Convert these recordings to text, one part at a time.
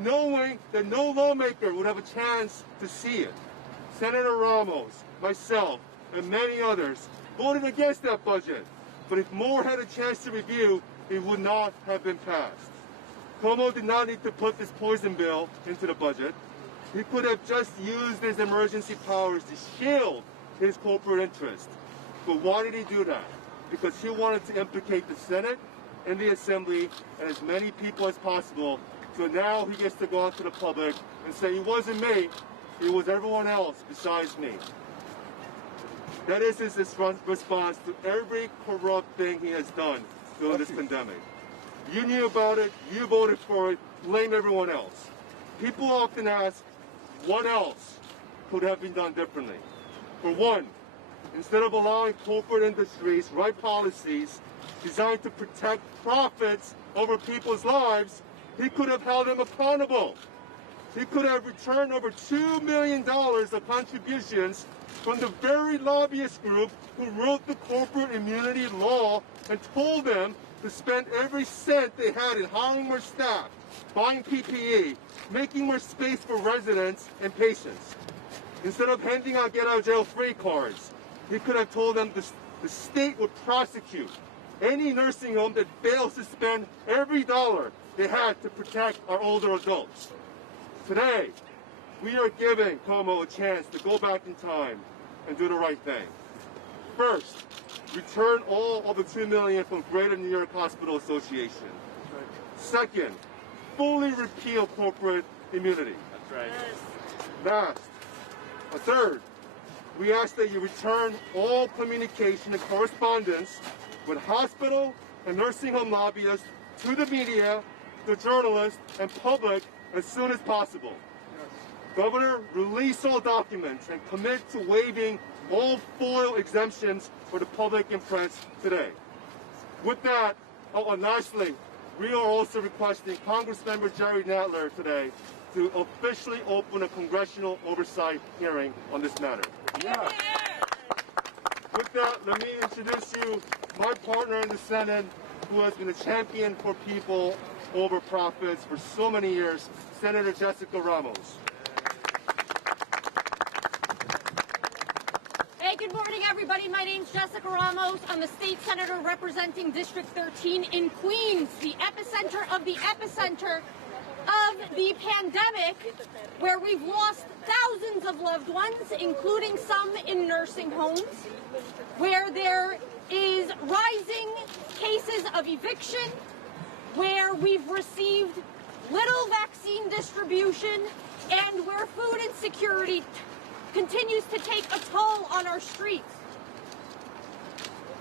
knowing that no lawmaker would have a chance to see it. Senator Ramos, myself, and many others voted against that budget. But if more had a chance to review, it would not have been passed. Cuomo did not need to put this poison bill into the budget. He could have just used his emergency powers to shield his corporate interest. But why did he do that? Because he wanted to implicate the Senate and the Assembly and as many people as possible. So now he gets to go out to the public and say, it wasn't me, it was everyone else besides me. That is his response to every corrupt thing he has done during this pandemic. You knew about it, you voted for it, blame everyone else. People often ask, what else could have been done differently? For one, instead of allowing corporate industries to write policies designed to protect profits over people's lives, he could have held them accountable. He could have returned over $2 million of contributions from the very lobbyist group who wrote the corporate immunity law and told them to spend every cent they had in hiring more staff, buying PPE, making more space for residents and patients. Instead of handing out get-out-of-jail-free cards, he could have told them the state would prosecute any nursing home that fails to spend every dollar they had to protect our older adults. Today, we are giving Cuomo a chance to go back in time and do the right thing. First, return all of the $2 million from Greater New York Hospital Association. Second, fully repeal corporate immunity. That's right. Last, third, we ask that you return all communication and correspondence with hospital and nursing home lobbyists to the media, the journalists, and public as soon as possible. Governor, release all documents and commit to waiving all FOIL exemptions for the public and press today. With that, and lastly, we are also requesting Congressmember Jerry Nadler today to officially open a congressional oversight hearing on this matter. Yeah. With that, let me introduce you my partner in the Senate, who has been a champion for people over profits for so many years, Senator Jessica Ramos. Hey, good morning, everybody. My name's Jessica Ramos. I'm a state senator representing District 13 in Queens, the epicenter of the pandemic, where we've lost thousands of loved ones, including some in nursing homes, where there is rising cases of eviction, where we've received little vaccine distribution, and where food insecurity continues to take a toll on our streets.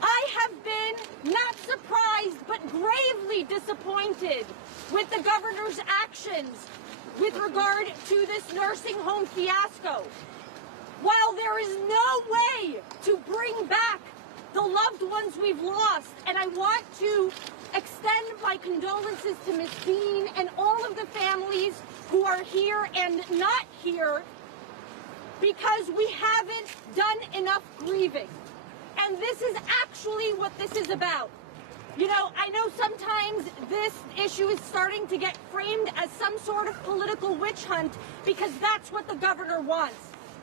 I have been not surprised, but gravely disappointed with the governor's actions with regard to this nursing home fiasco. While there is no way to bring back the loved ones we've lost, and I want to extend my condolences to Ms. Dean and all of the families who are here and not here, because we haven't done enough grieving. And this is actually what this is about. You know, I know sometimes this issue is starting to get framed as some sort of political witch hunt because that's what the governor wants.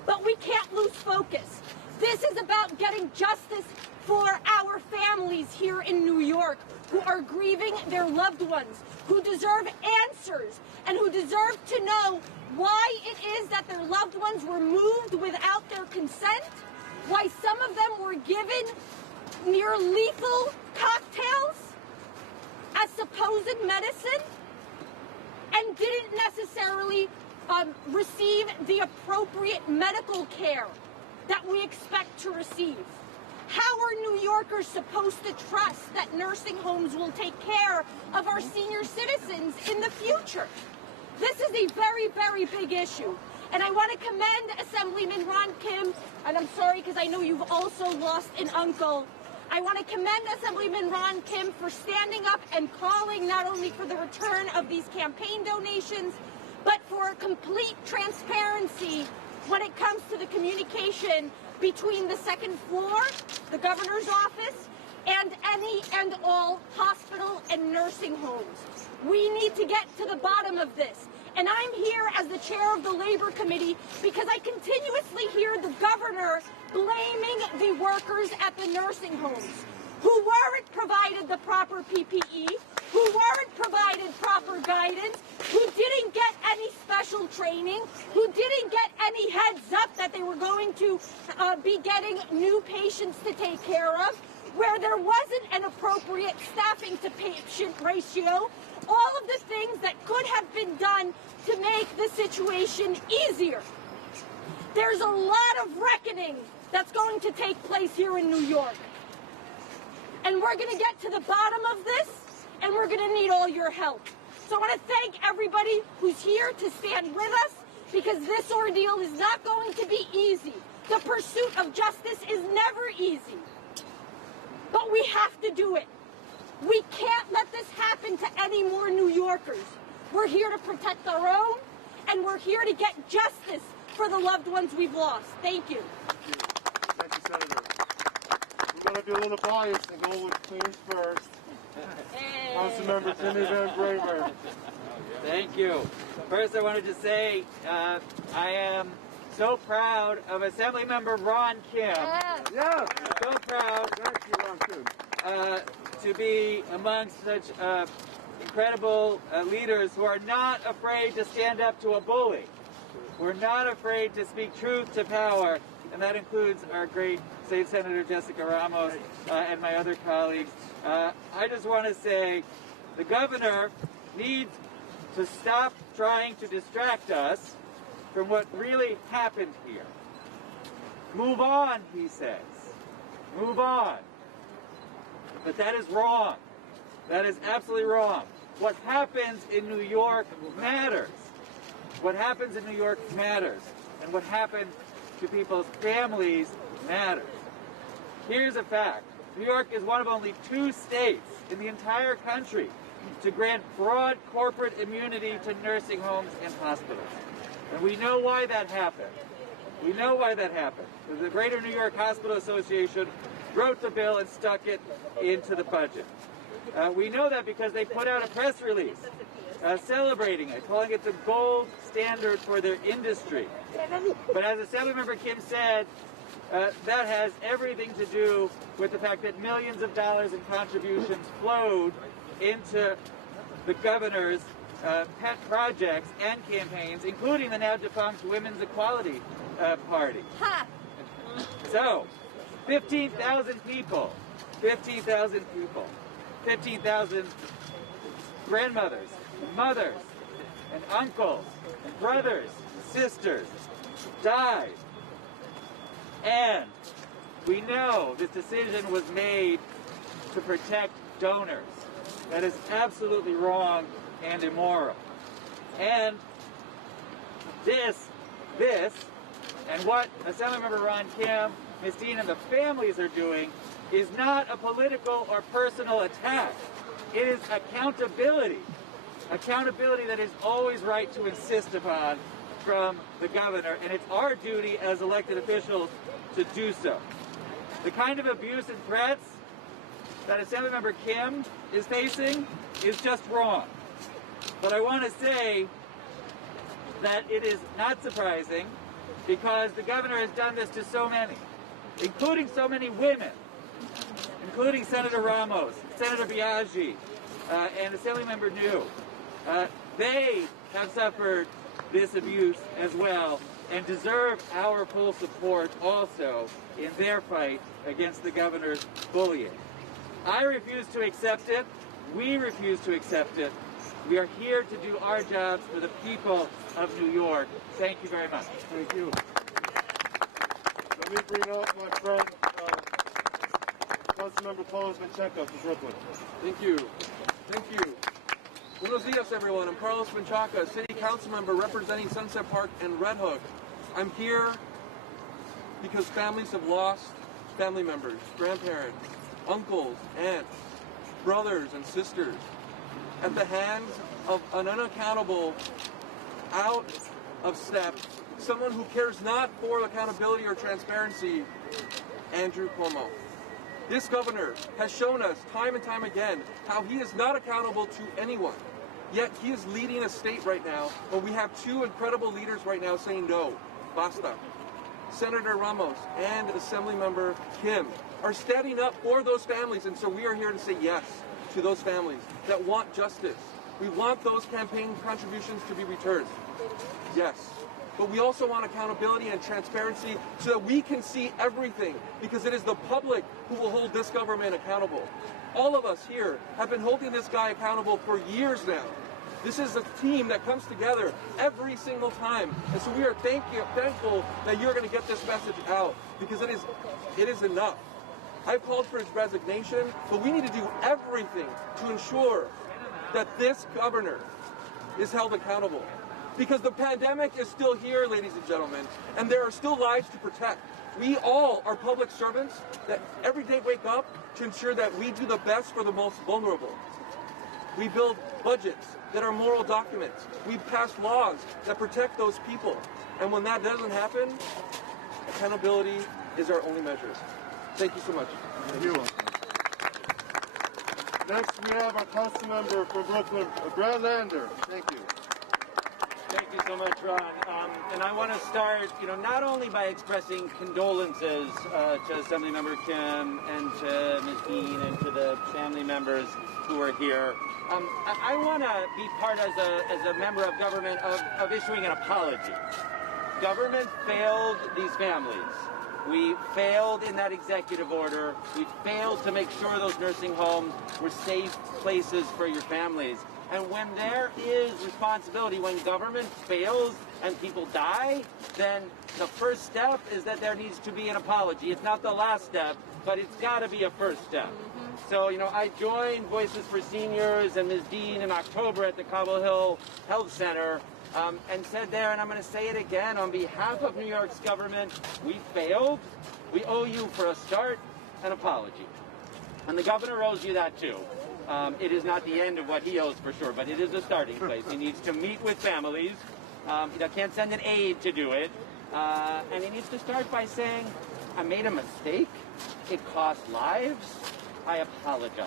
But we can't lose focus. This is about getting justice for our families here in New York who are grieving their loved ones, who deserve answers, and who deserve to know why it is that their loved ones were moved without their consent, why some of them were given near lethal cocktails as supposed medicine and didn't necessarily receive the appropriate medical care that we expect to receive. How are New Yorkers supposed to trust that nursing homes will take care of our senior citizens in the future? This is a very, very big issue. And I want to commend Assemblyman Ron Kim, and I'm sorry because I know you've also lost an uncle. I want to commend Assemblyman Ron Kim for standing up and calling not only for the return of these campaign donations, but for complete transparency when it comes to the communication between the second floor, the governor's office, and any and all hospital and nursing homes. We need to get to the bottom of this. And I'm here as the chair of the Labor Committee because I continuously hear the governor blaming the workers at the nursing homes who weren't provided the proper PPE, who weren't provided proper guidance, who didn't get any special training, who didn't get any heads up that they were going to be getting new patients to take care of, where there wasn't an appropriate staffing to patient ratio, all of the things that could have been done to make the situation easier. There's a lot of reckoning that's going to take place here in New York. And we're going to get to the bottom of this, and we're going to need all your help. So I want to thank everybody who's here to stand with us, because this ordeal is not going to be easy. The pursuit of justice is never easy. But we have to do it. We can't let this happen to any more New Yorkers. We're here to protect our own, and we're here to get justice for the loved ones we've lost. Thank you. Thank you, Senator. We're going to be a little biased and go with Queens first. Councilmember Jimmy Van Bramer. Thank you. First, I wanted to say I am so proud of Assemblymember Ron Kim. Yeah. So proud Thank you, Ron Kim. to be amongst such incredible leaders who are not afraid to stand up to a bully. We're not afraid to speak truth to power, and that includes our great State Senator Jessica Ramos and my other colleagues. I just want to say the governor needs to stop trying to distract us from what really happened here. Move on, he says. Move on. But that is wrong. That is absolutely wrong. What happens in New York matters. What happens in New York matters. And what happened to people's families matters. Here's a fact. New York is one of only 2 states in the entire country to grant broad corporate immunity to nursing homes and hospitals. And we know why that happened. We know why that happened. The Greater New York Hospital Association wrote the bill and stuck it into the budget. We know that because they put out a press release celebrating it, calling it the gold standard for their industry. But as Assemblymember Kim said, that has everything to do with the fact that millions of dollars in contributions flowed into the governor's pet projects and campaigns, including the now defunct Women's Equality Party. Ha! So, 15,000 people, 15,000 grandmothers, and mothers, and uncles, and brothers, and sisters died. And we know this decision was made to protect donors. That is absolutely wrong and immoral. And this, and what Assemblymember Ron Kim, Ms. Dean, and the families are doing is not a political or personal attack. It is accountability. Accountability that is always right to insist upon from the governor, and it's our duty as elected officials to do so. The kind of abuse and threats that Assemblymember Kim is facing is just wrong. But I want to say that it is not surprising because the governor has done this to so many, including so many women, including Senator Ramos, Senator Biaggi, and Assemblymember New. They have suffered this abuse as well and deserve our full support also in their fight against the governor's bullying. I refuse to accept it. We refuse to accept it. We are here to do our jobs for the people of New York. Thank you very much. Thank you. Let me bring up my friend, Councilmember Carlos Menchaca from Brooklyn. Thank you. Thank you. Buenos dias, everyone. I'm Carlos Menchaca, City Council Member representing Sunset Park and Red Hook. I'm here because families have lost family members, grandparents, uncles, aunts, brothers, and sisters at the hands of an unaccountable, out of step, someone who cares not for accountability or transparency, Andrew Cuomo. This governor has shown us time and time again how he is not accountable to anyone. Yet he is leading a state right now where we have two incredible leaders right now saying no, basta. Senator Ramos and Assemblymember Kim are standing up for those families, and so we are here to say yes to those families that want justice. We want those campaign contributions to be returned. Yes. But we also want accountability and transparency so that we can see everything, because it is the public who will hold this government accountable. All of us here have been holding this guy accountable for years now. This is a team that comes together every single time. And so we are thankful that you're going to get this message out, because it is enough. I've called for his resignation, but we need to do everything to ensure that this governor is held accountable. Because the pandemic is still here, ladies and gentlemen, and there are still lives to protect. We all are public servants that every day wake up to ensure that we do the best for the most vulnerable. We build budgets that are moral documents. We pass laws that protect those people. And when that doesn't happen, accountability is our only measure. Thank you so much. You're welcome. Next, we have our council member from Brooklyn, Brad Lander. Thank you. Thank you so much, Ron. And I want to start, not only by expressing condolences to Assemblymember Kim and to Ms. Dean and to the family members who are here. I want to be part as a member of government of issuing an apology. Government failed these families. We failed in that executive order. We failed to make sure those nursing homes were safe places for your families. And when there is responsibility, when government fails and people die, then the first step is that there needs to be an apology. It's not the last step, but it's got to be a first step. So, I joined Voices for Seniors and Ms. Dean in October at the Cobble Hill Health Center and said there, and I'm going to say it again, on behalf of New York's government, we failed. We owe you, for a start, an apology. And the governor owes you that too. It is not the end of what he owes for sure, but it is a starting place. He needs to meet with families. He can't send an aide to do it. And he needs to start by saying, I made a mistake. It cost lives. I apologize.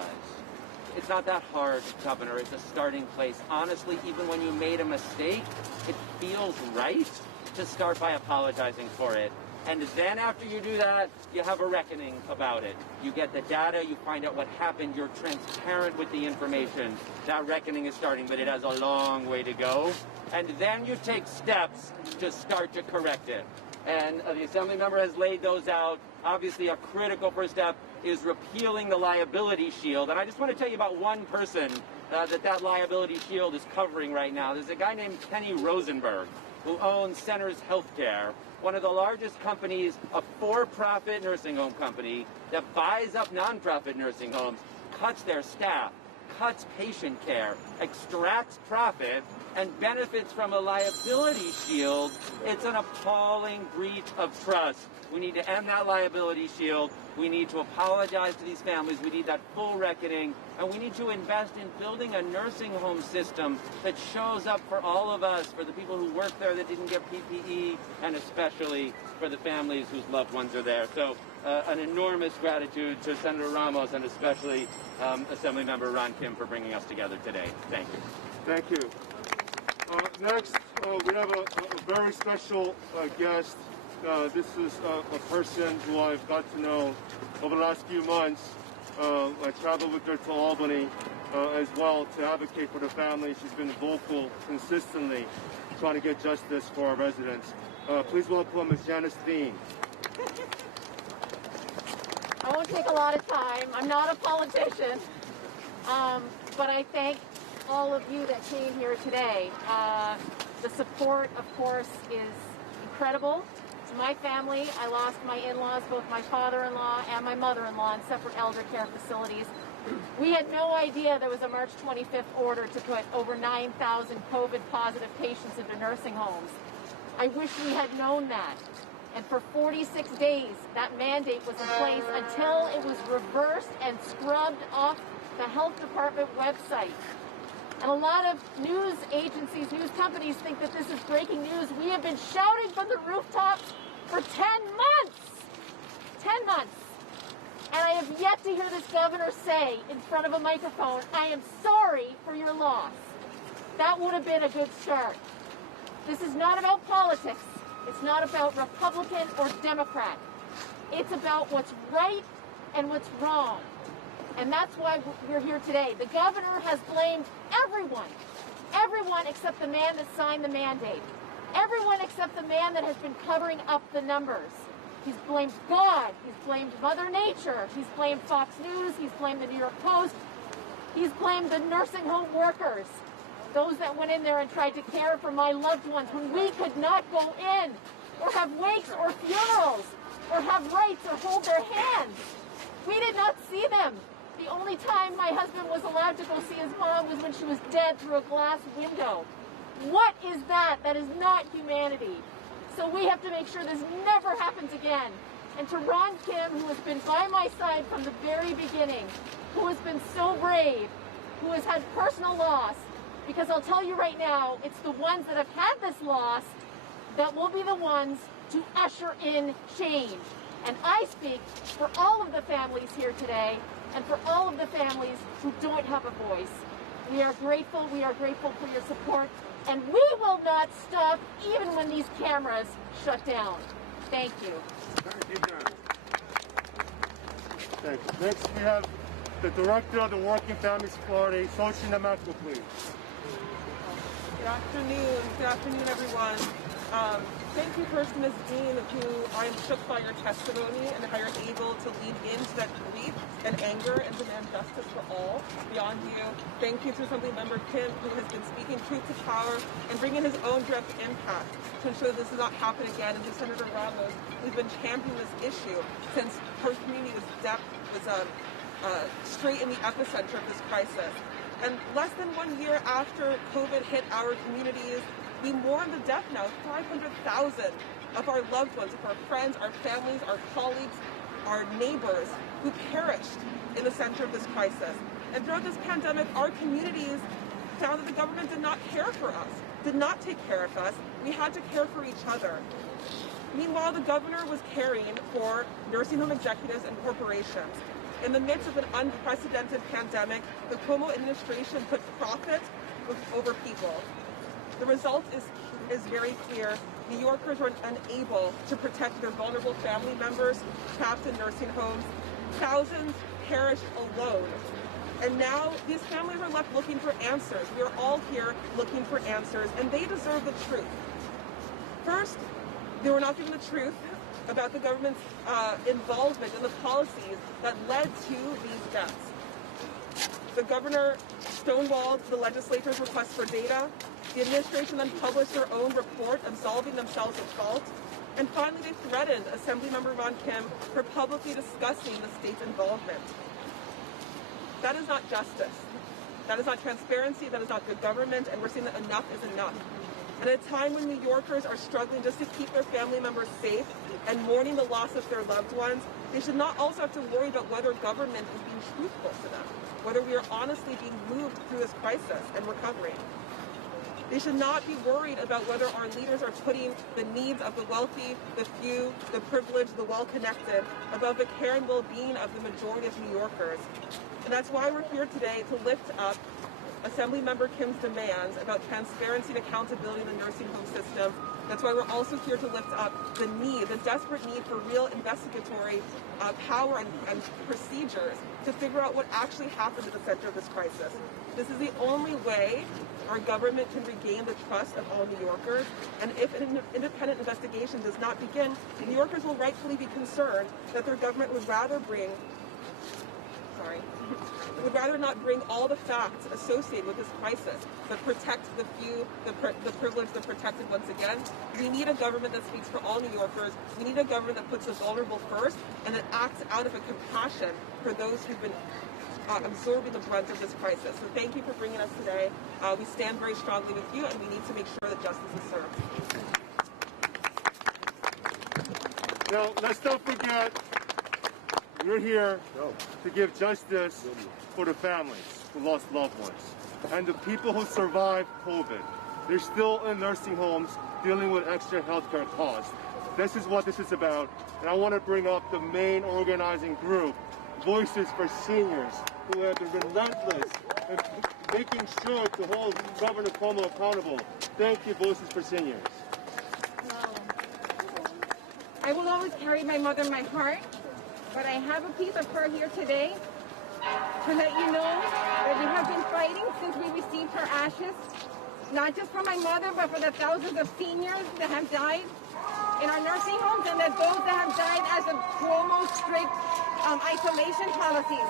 It's not that hard, Governor. It's a starting place. Honestly, even when you made a mistake, it feels right to start by apologizing for it. And then after you do that, you have a reckoning about it. You get the data, you find out what happened, you're transparent with the information. That reckoning is starting, but it has a long way to go. And then you take steps to start to correct it. And the Assembly member has laid those out. Obviously, a critical first step is repealing the liability shield. And I just want to tell you about one person that liability shield is covering right now. There's a guy named Kenny Rosenberg, who owns Centers Healthcare, one of the largest companies, a for-profit nursing home company that buys up nonprofit nursing homes, cuts their staff, cuts patient care, extracts profit, and benefits from a liability shield. It's an appalling breach of trust. We need to end that liability shield. We need to apologize to these families. We need that full reckoning. And we need to invest in building a nursing home system that shows up for all of us, for the people who work there that didn't get PPE, and especially for the families whose loved ones are there. So an enormous gratitude to Senator Ramos and especially Assemblymember Ron Kim for bringing us together today. Thank you. Thank you. Next, we have a very special guest. This is a person who I've got to know over the last few months. I traveled with her to Albany as well to advocate for the family. She's been vocal consistently trying to get justice for our residents. Please welcome Ms. Janice Dean. I won't take a lot of time. I'm not a politician. But I thank all of you that came here today. The support, of course, is incredible. To my family, I lost my in-laws, both my father-in-law and my mother-in-law, in separate elder care facilities. We had no idea there was a March 25th order to put over 9,000 COVID-positive patients into nursing homes. I wish we had known that. And for 46 days, that mandate was in place until it was reversed and scrubbed off the health department website. And a lot of news agencies, news companies think that this is breaking news. We have been shouting from the rooftops for 10 months. 10 months. And I have yet to hear this governor say in front of a microphone, I am sorry for your loss. That would have been a good start. This is not about politics. It's not about Republican or Democrat. It's about what's right and what's wrong. And that's why we're here today. The governor has blamed everyone except the man that signed the mandate. Everyone except the man that has been covering up the numbers. He's blamed God. He's blamed Mother Nature. He's blamed Fox News. He's blamed the New York Post. He's blamed the nursing home workers, those that went in there and tried to care for my loved ones when we could not go in or have wakes or funerals or have rites or hold their hands. We did not see them. The only time my husband was allowed to go see his mom was when she was dead through a glass window. What is that? That is not humanity. So we have to make sure this never happens again. And to Ron Kim, who has been by my side from the very beginning, who has been so brave, who has had personal loss, because I'll tell you right now, it's the ones that have had this loss that will be the ones to usher in change. And I speak for all of the families here today and for all of the families who don't have a voice. We are grateful for your support, and we will not stop even when these cameras shut down. Thank you. Thank you, Jen. Thank you. Next, we have the Director of the Working Families Florida, Xochitl Nemeko, please. Good afternoon. Good afternoon, everyone. Thank you first to Ms. Dean, who I am shook by your testimony and how you're able to lead into that grief and anger and demand justice for all beyond you. Thank you to Assemblymember Kim, who has been speaking truth to power and bringing his own direct impact to ensure this does not happen again. And to Senator Ramos, who's been championing this issue since her community was straight in the epicenter of this crisis. And less than 1 year after COVID hit our communities, we mourn the death now of 500,000 of our loved ones, of our friends, our families, our colleagues, our neighbors who perished in the center of this crisis. And throughout this pandemic, our communities found that the government did not care for us, did not take care of us. We had to care for each other. Meanwhile, the governor was caring for nursing home executives and corporations. In the midst of an unprecedented pandemic, the Cuomo administration put profit over people. The result is very clear. New Yorkers were unable to protect their vulnerable family members trapped in nursing homes. Thousands perished alone. And now these families are left looking for answers. We are all here looking for answers, and they deserve the truth. First, they were not given the truth about the government's involvement in the policies that led to these deaths. The governor stonewalled the legislature's request for data. The administration then published their own report absolving themselves of fault. And finally, they threatened Assemblymember Ron Kim for publicly discussing the state's involvement. That is not justice. That is not transparency. That is not good government. And we're seeing that enough is enough. And at a time when New Yorkers are struggling just to keep their family members safe and mourning the loss of their loved ones, they should not also have to worry about whether government is being truthful to them, whether we are honestly being moved through this crisis and recovering. They should not be worried about whether our leaders are putting the needs of the wealthy, the few, the privileged, the well-connected above the care and well-being of the majority of New Yorkers. And that's why we're here today to lift up Assemblymember Kim's demands about transparency and accountability in the nursing home system. That's why we're also here to lift up the desperate need for real investigatory power and procedures to figure out what actually happened at the center of this crisis. This is the only way our government can regain the trust of all New Yorkers. And if an independent investigation does not begin, New Yorkers will rightfully be concerned that their government would rather not bring all the facts associated with this crisis, but protect the few, the privileged, the protected once again. We need a government that speaks for all New Yorkers. We need a government that puts the vulnerable first and that acts out of a compassion for those who've been absorbing the brunt of this crisis. So thank you for bringing us today. We stand very strongly with you, and we need to make sure that justice is served. Now, let's not forget, we're here to give justice for the families who lost loved ones and the people who survived COVID. They're still in nursing homes dealing with extra healthcare costs. This is what this is about. And I want to bring up the main organizing group, Voices for Seniors, who have been relentless in making sure to hold Governor Cuomo accountable. Thank you, Voices for Seniors. I will always carry my mother in my heart, but I have a piece of her here today to let you know that we have been fighting since we received her ashes, not just for my mother, but for the thousands of seniors that have died in our nursing homes and that those that have died as of Cuomo's strict isolation policies.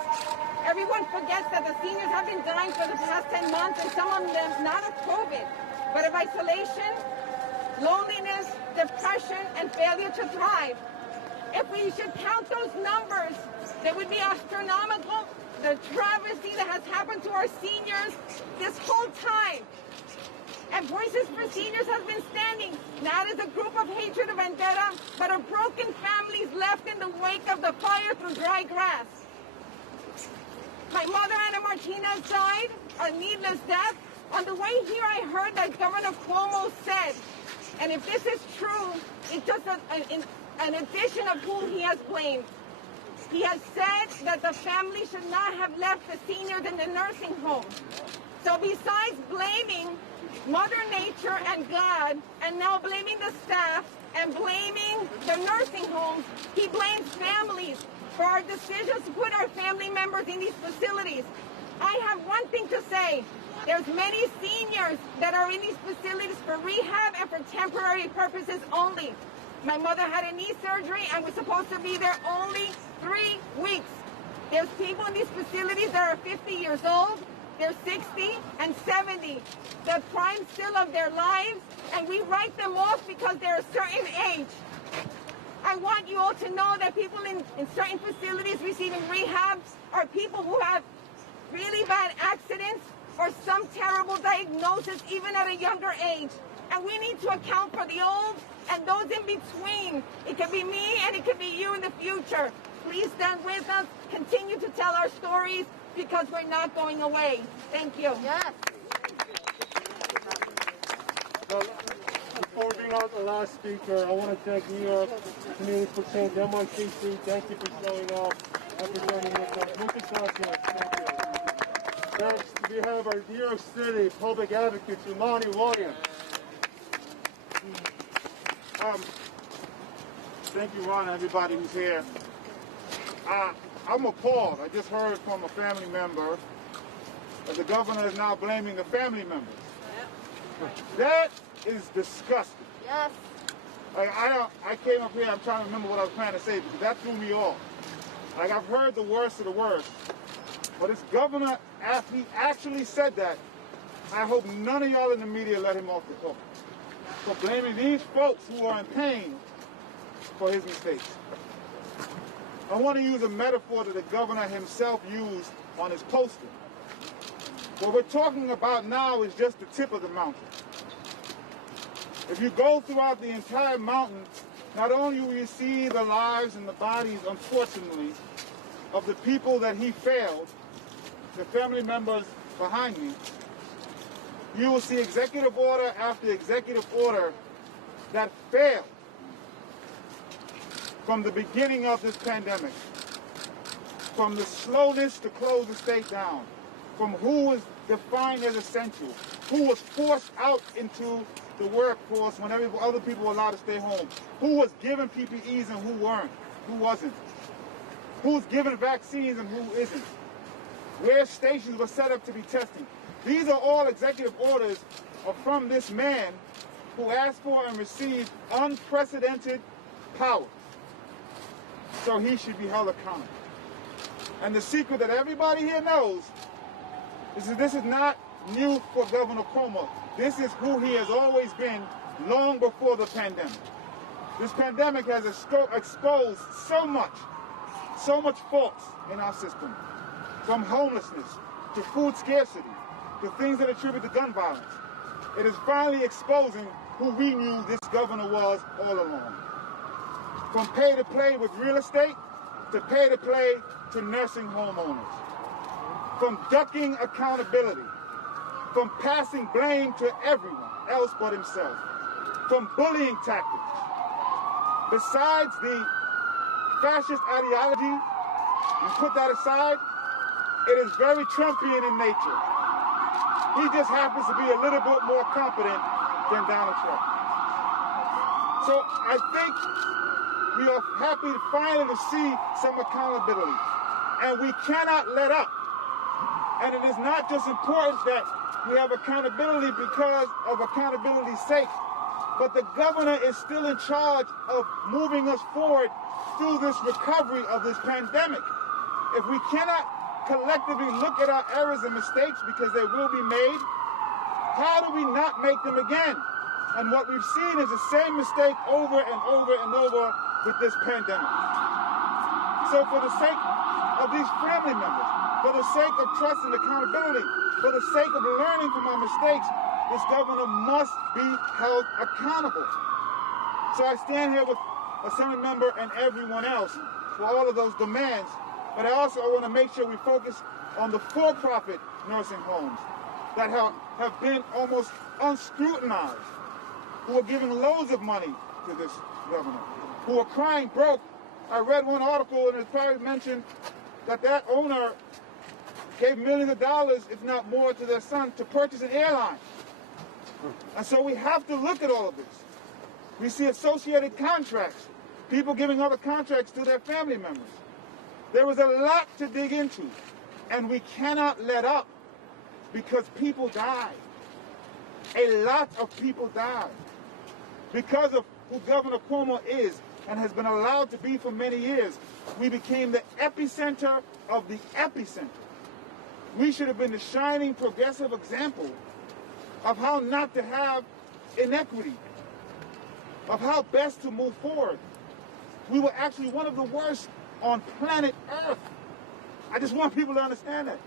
Everyone forgets that the seniors have been dying for the past 10 months, and some of them not of COVID, but of isolation, loneliness, depression, and failure to thrive. If we should count those numbers, they would be astronomical. The travesty that has happened to our seniors this whole time. And Voices for Seniors has been standing, not as a group of hatred or vendetta, but of broken families left in the wake of the fire through dry grass. My mother, Ana Martinez, died a needless death. On the way here, I heard that Governor Cuomo said, and if this is true, it's just an addition of who he has blamed. He has said that the family should not have left the seniors in the nursing home. So besides blaming Mother Nature and God, and now blaming the staff and blaming the nursing homes, he blames families for our decisions to put our family members in these facilities. I have one thing to say. There's many seniors that are in these facilities for rehab and for temporary purposes only. My mother had a knee surgery and was supposed to be there only 3 weeks. There's people in these facilities that are 50 years old, they're 60 and 70, the prime still of their lives, and we write them off because they're a certain age. I want you all to know that people in certain facilities receiving rehabs are people who have really bad accidents or some terrible diagnosis even at a younger age. And we need to account for the old and those in between. It could be me and it could be you in the future. Please stand with us, continue to tell our stories because we're not going away. Thank you. Yes. Well, before bringing out the last speaker, I want to thank New York Community for Change, NYCC. Thank you for showing up and for joining us. Muchas gracias. Thank you. Next, we have our New York City Public Advocate, Jumaane Williams. Thank you, Ron, and everybody who's here. I'm appalled. I just heard from a family member that the governor is now blaming the family members. That is disgusting. Yes. I came up here, I'm trying to remember what I was trying to say because that threw me off. Like, I've heard the worst of the worst. But this governor, after he actually said that, I hope none of y'all in the media let him off the hook for blaming these folks who are in pain for his mistakes. I want to use a metaphor that the governor himself used on his poster. What we're talking about now is just the tip of the mountain. If you go throughout the entire mountain, not only will you see the lives and the bodies, unfortunately, of the people that he failed, the family members behind me, you will see executive order after executive order that failed from the beginning of this pandemic, from the slowness to close the state down, from who was defined as essential, who was forced out into the workforce when other people were allowed to stay home, who was given PPEs and who weren't, who wasn't, who's given vaccines and who isn't, where stations were set up to be testing. These are all executive orders from this man who asked for and received unprecedented power. So he should be held accountable. And the secret that everybody here knows is that this is not new for Governor Cuomo. This is who he has always been long before the pandemic. This pandemic has exposed so much faults in our system, from homelessness to food scarcity, to things that attribute to gun violence. It is finally exposing who we knew this governor was all along. From pay to play with real estate, to pay to play to nursing home owners. From ducking accountability, from passing blame to everyone else but himself, from bullying tactics. Besides the fascist ideology, you put that aside, it is very Trumpian in nature. He just happens to be a little bit more competent than Donald Trump. So I think we are happy to finally see some accountability. And we cannot let up. And it is not just important that we have accountability because of accountability's sake, but the governor is still in charge of moving us forward through this recovery of this pandemic. If we cannot collectively look at our errors and mistakes, because they will be made, how do we not make them again? And what we've seen is the same mistake over and over and over with this pandemic. So for the sake of these family members, for the sake of trust and accountability, for the sake of learning from our mistakes, this governor must be held accountable. So I stand here with Assembly member and everyone else for all of those demands, but I also want to make sure we focus on the for-profit nursing homes that have been almost unscrutinized, who are giving loads of money to this governor, who are crying broke. I read one article, and it's probably mentioned that owner gave millions of dollars, if not more, to their son to purchase an airline. And so we have to look at all of this. We see associated contracts, people giving other contracts to their family members. There is a lot to dig into, and we cannot let up because people die. A lot of people die because of who Governor Cuomo is and has been allowed to be for many years. We became the epicenter of the epicenter. We should have been the shining progressive example of how not to have inequity, of how best to move forward. We were actually one of the worst on planet Earth. I just want people to understand that.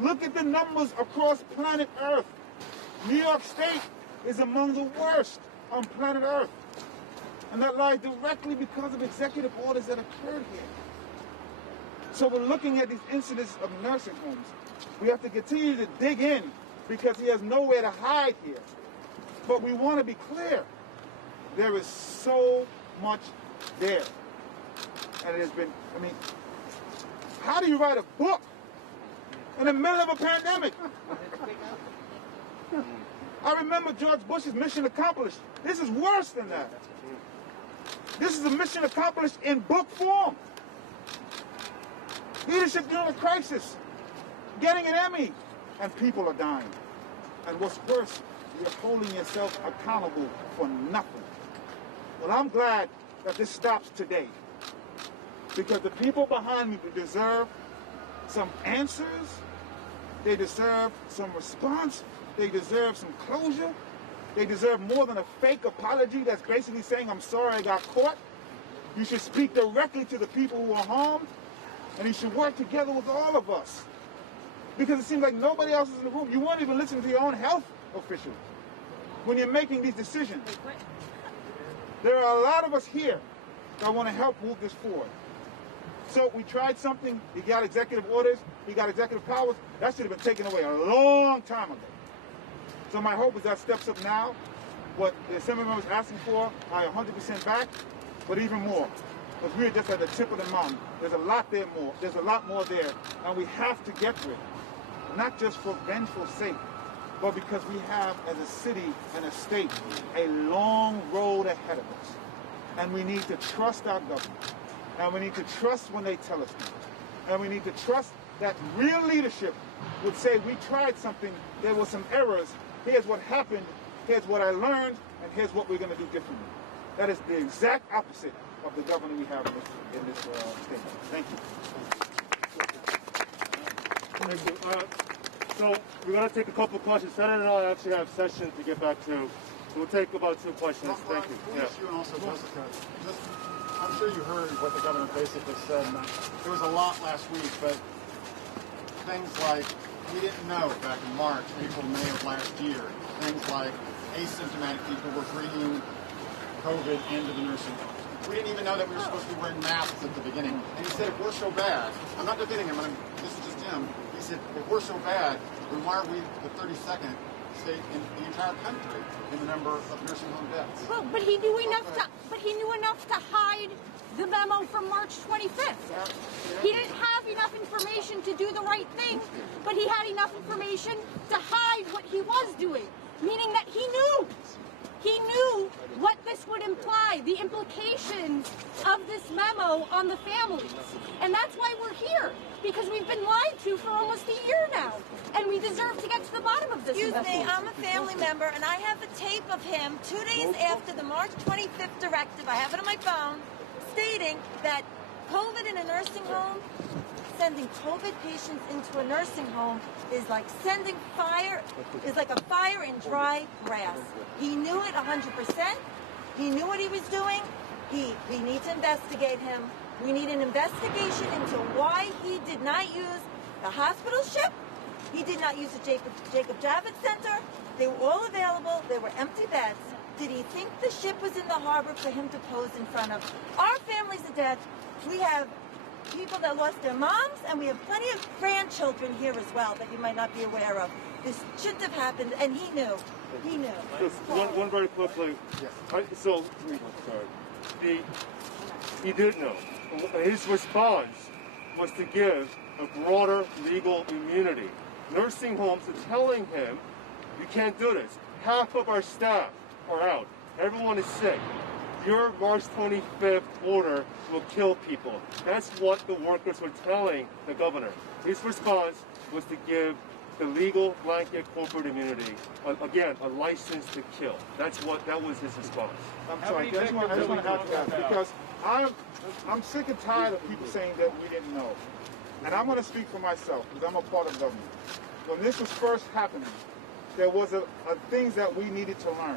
Look at the numbers across planet Earth. New York State is among the worst on planet Earth. And that lies directly because of executive orders that occurred here. So we're looking at these incidents of nursing homes. We have to continue to dig in because he has nowhere to hide here. But we want to be clear. There is so much there. And it has been, how do you write a book in the middle of a pandemic? I remember George Bush's mission accomplished. This is worse than that. This is a mission accomplished in book form. Leadership during a crisis, getting an Emmy, and people are dying. And what's worse, you're holding yourself accountable for nothing. Well, I'm glad that this stops today, because the people behind me deserve some answers, they deserve some response, they deserve some closure, they deserve more than a fake apology that's basically saying, I'm sorry I got caught. You should speak directly to the people who are harmed, and you should work together with all of us. Because it seems like nobody else is in the room. You won't even listen to your own health officials when you're making these decisions. There are a lot of us here that want to help move this forward. So we tried something, he got executive orders, he got executive powers. That should have been taken away a long time ago. So my hope is that steps up now. What the Assembly member is asking for, I 100% back, but even more. Because we're just at the tip of the mountain. There's a lot there more. There's a lot more there, and we have to get to it. Not just for vengeful sake, but because we have, as a city and a state, a long road ahead of us. And we need to trust our government. And we need to trust when they tell us to. And we need to trust that real leadership would say, we tried something, there were some errors, here's what happened, here's what I learned, and here's what we're going to do differently. That is the exact opposite of the governor we have in this state. Thank you. Thank you. So we're going to take a couple of questions. Senator and I actually have sessions to get back to. So we'll take about 2 questions. Thank you. Yeah. You and also Jessica. I'm sure you heard what the governor basically said. There was a lot last week, but things like we didn't know back in March, April, May of last year. Things like asymptomatic people were bringing COVID into the nursing homes. We didn't even know that we were supposed to be wearing masks at the beginning. And he said, if we're so bad, I'm not defending him, this is just him. He said, if we're so bad, then why are we the 32nd state in the entire country in the number of nursing home deaths? Well, but he knew enough to hide the memo from March 25th. He didn't have enough information to do the right thing, but he had enough information to hide what he was doing, meaning that he knew what this would imply, the implications of this memo on the families. And that's why we're here, because we've been lied to for almost a year now, and we deserve to get to the bottom of this. Excuse me, I'm a family member, and I have a tape of him 2 days after the March 25th directive, I have it on my phone, stating that COVID in a nursing home, sending COVID patients into a nursing home is like sending fire, is like a fire in dry grass. He knew it 100%. He knew what he was doing. We need to investigate him. We need an investigation into why he did not use the hospital ship. He did not use the Jacob Javits Center. They were all available. They were empty beds. Did he think the ship was in the harbor for him to pose in front of? Our families are dead. We have people that lost their moms, and we have plenty of grandchildren here as well that you might not be aware of. This shouldn't have happened, and he knew. He knew. Just one very quickly. He did know. His response was to give a broader legal immunity. Nursing homes are telling him, you can't do this. Half of our staff are out. Everyone is sick. Your March 25th order will kill people. That's what the workers were telling the governor. His response was to give the legal blanket corporate immunity, again, a license to kill. That was his response. I'm sorry, I just want to add to that, because I'm sick and tired of people saying that we didn't know. And I'm going to speak for myself, because I'm a part of government. When this was first happening, there was a things that we needed to learn.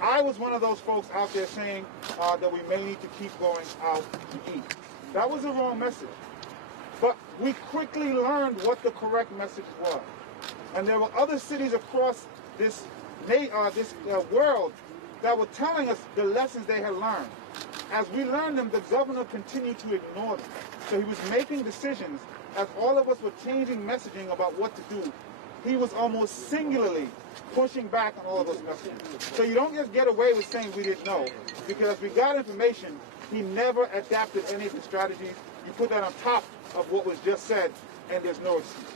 I was one of those folks out there saying that we may need to keep going out to eat. That was the wrong message. But we quickly learned what the correct message was. And there were other cities across this world that were telling us the lessons they had learned. As we learned them, the governor continued to ignore them. So he was making decisions as all of us were changing messaging about what to do. He was almost singularly pushing back on all of those messages. So you don't just get away with saying we didn't know, because we got information. He never adapted any of the strategies. You put that on top of what was just said, and there's no excuse.